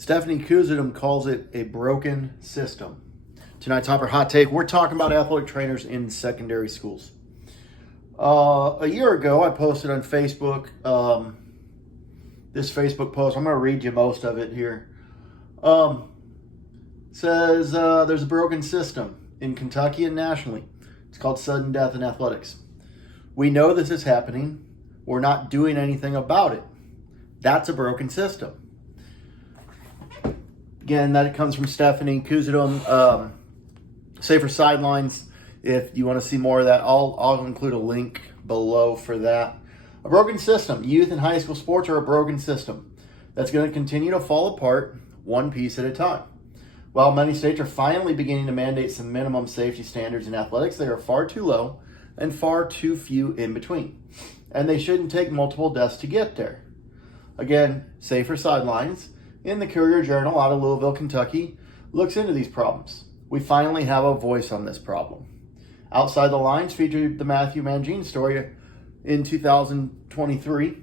Stephanie Kuzidum calls it a broken system. Tonight's Hopper Hot Take, we're talking about athletic trainers in secondary schools. A year ago, I posted on Facebook this Facebook post. I'm going to read you most of it here. Says there's a broken system in Kentucky and nationally. It's called sudden death in athletics. We know this is happening. We're not doing anything about it. That's a broken system. Again, that comes from Stephanie Kuzidum. Safer Sidelines. If you want to see more of that, I'll include a link below for that. A broken system. Youth and high school sports are a broken system that's going to continue to fall apart one piece at a time. While many states are finally beginning to mandate some minimum safety standards in athletics, they are far too low and far too few in between. And they shouldn't take multiple deaths to get there. Again, Safer Sidelines in the Courier Journal out of Louisville, Kentucky, looks into these problems. We finally have a voice on this problem. Outside the Lines featured the Matthew Mangine story in 2023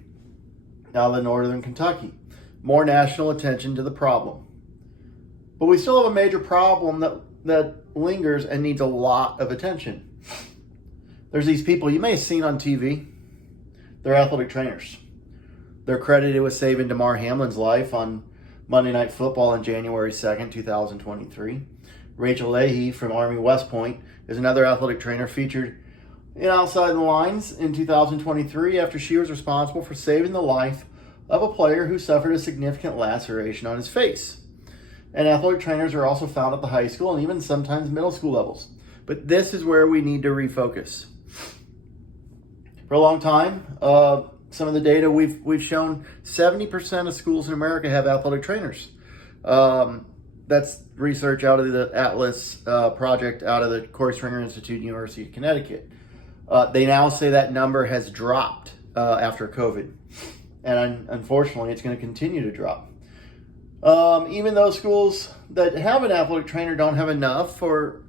out of Northern Kentucky. More national attention to the problem. But we still have a major problem that lingers and needs a lot of attention. There's these people you may have seen on TV. They're athletic trainers. They're credited with saving Damar Hamlin's life on Monday Night Football on January 2nd, 2023. Rachel Leahy from Army West Point is another athletic trainer featured in Outside the Lines in 2023 after she was responsible for saving the life of a player who suffered a significant laceration on his face. And athletic trainers are also found at the high school and even sometimes middle school levels. But this is where we need to refocus. For a long time, some of the data we've shown 70% of schools in America have athletic trainers. That's research out of the Atlas project out of the Corey Stringer Institute, University of Connecticut. They now say that number has dropped after COVID. And unfortunately, it's going to continue to drop. Even though schools that have an athletic trainer don't have enough or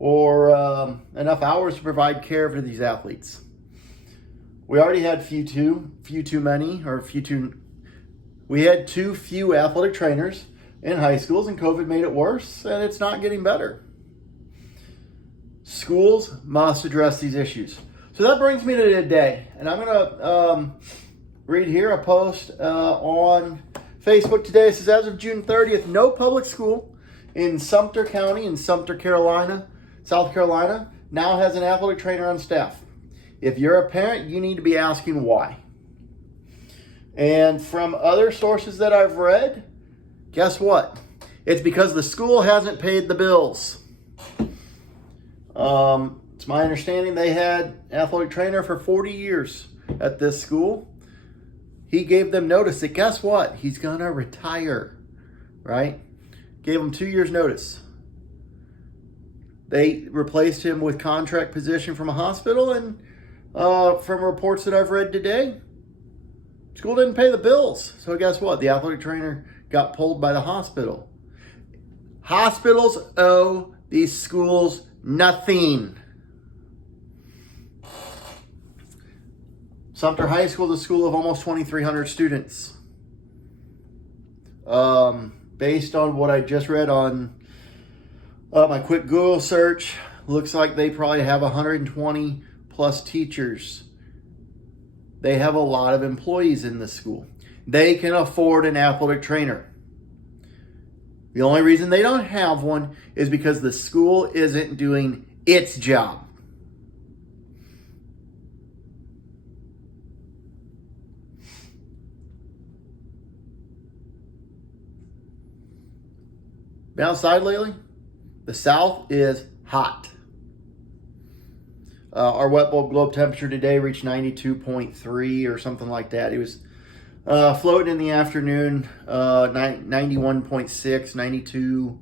enough hours to provide care for these athletes. We already had we had too few athletic trainers in high schools, and COVID made it worse, and it's not getting better. Schools must address these issues. So that brings me to today, and I'm going to read here a post on Facebook today. It says, as of June 30th, no public school in Sumter County in Sumter, South Carolina, now has an athletic trainer on staff. If you're a parent, you need to be asking why. And from other sources that I've read, guess what? It's because the school hasn't paid the bills. It's my understanding they had an athletic trainer for 40 years at this school. He gave them notice that guess what? He's going to retire, right? Gave him 2 years notice. They replaced him with contract position from a hospital, and from reports that I've read today, school didn't pay the bills. So guess what? The athletic trainer got pulled by the hospital. Hospitals owe these schools nothing. Sumter High School is a school of almost 2,300 students. Based on what I just read on my quick Google search, looks like they probably have 120 plus teachers. They have a lot of employees in the school. They can afford an athletic trainer. The only reason they don't have one is because the school isn't doing its job. Been outside lately? The South is hot. Our wet bulb globe temperature today reached 92.3 or something like that. It was floating in the afternoon, 91.6,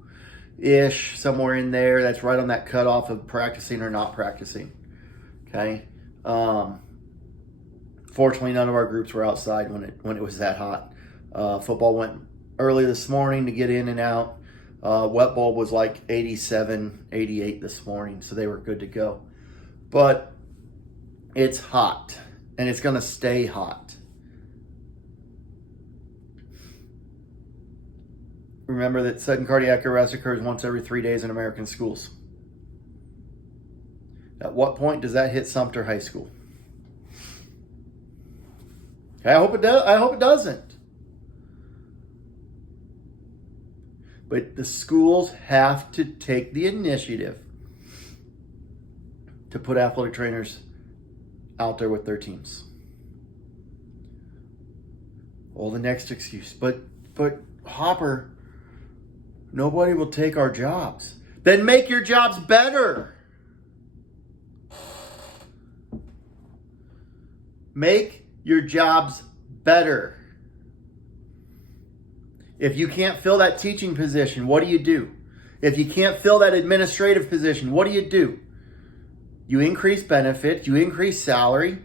92-ish, somewhere in there. That's right on that cutoff of practicing or not practicing. Okay. Fortunately, none of our groups were outside when it was that hot. Football went early this morning to get in and out. Wet bulb was like 87, 88 this morning, so they were good to go. But it's hot, and it's going to stay hot. Remember that sudden cardiac arrest occurs once every 3 days in American schools. At what point does that hit Sumter High School? Okay, I hope it does. I hope it doesn't. But the schools have to take the initiative to put athletic trainers out there with their teams. Well, the next excuse, but Hopper, nobody will take our jobs. Then make your jobs better. Make your jobs better. If you can't fill that teaching position, what do? If you can't fill that administrative position, what do? You increase benefits, you increase salary,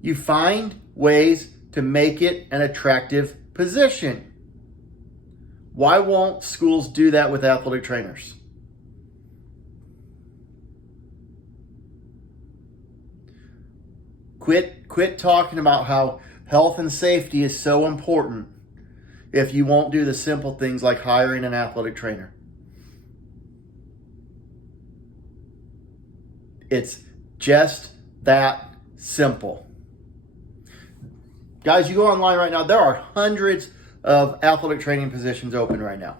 you find ways to make it an attractive position. Why won't schools do that with athletic trainers? Quit talking about how health and safety is so important if you won't do the simple things like hiring an athletic trainer. It's just that simple. Guys, you go online right now, there are hundreds of athletic training positions open right now.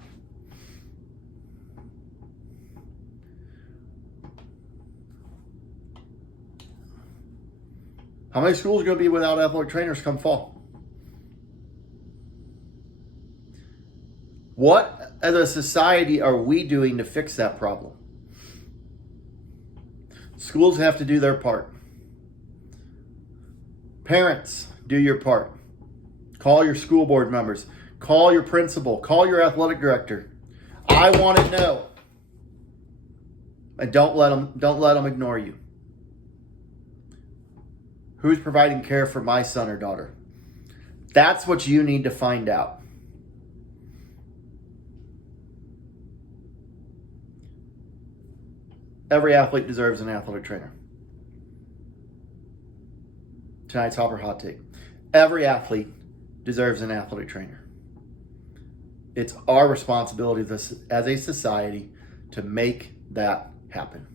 How many schools are going to be without athletic trainers come fall? What as a society are we doing to fix that problem? Schools have to do their part. Parents, do your part. Call your school board members. Call your principal. Call your athletic director. I want to know. And don't let them ignore you. Who's providing care for my son or daughter? That's what you need to find out. Every athlete deserves an athletic trainer. Tonight's Hopper Hot Take. Every athlete deserves an athletic trainer. It's our responsibility as a society to make that happen.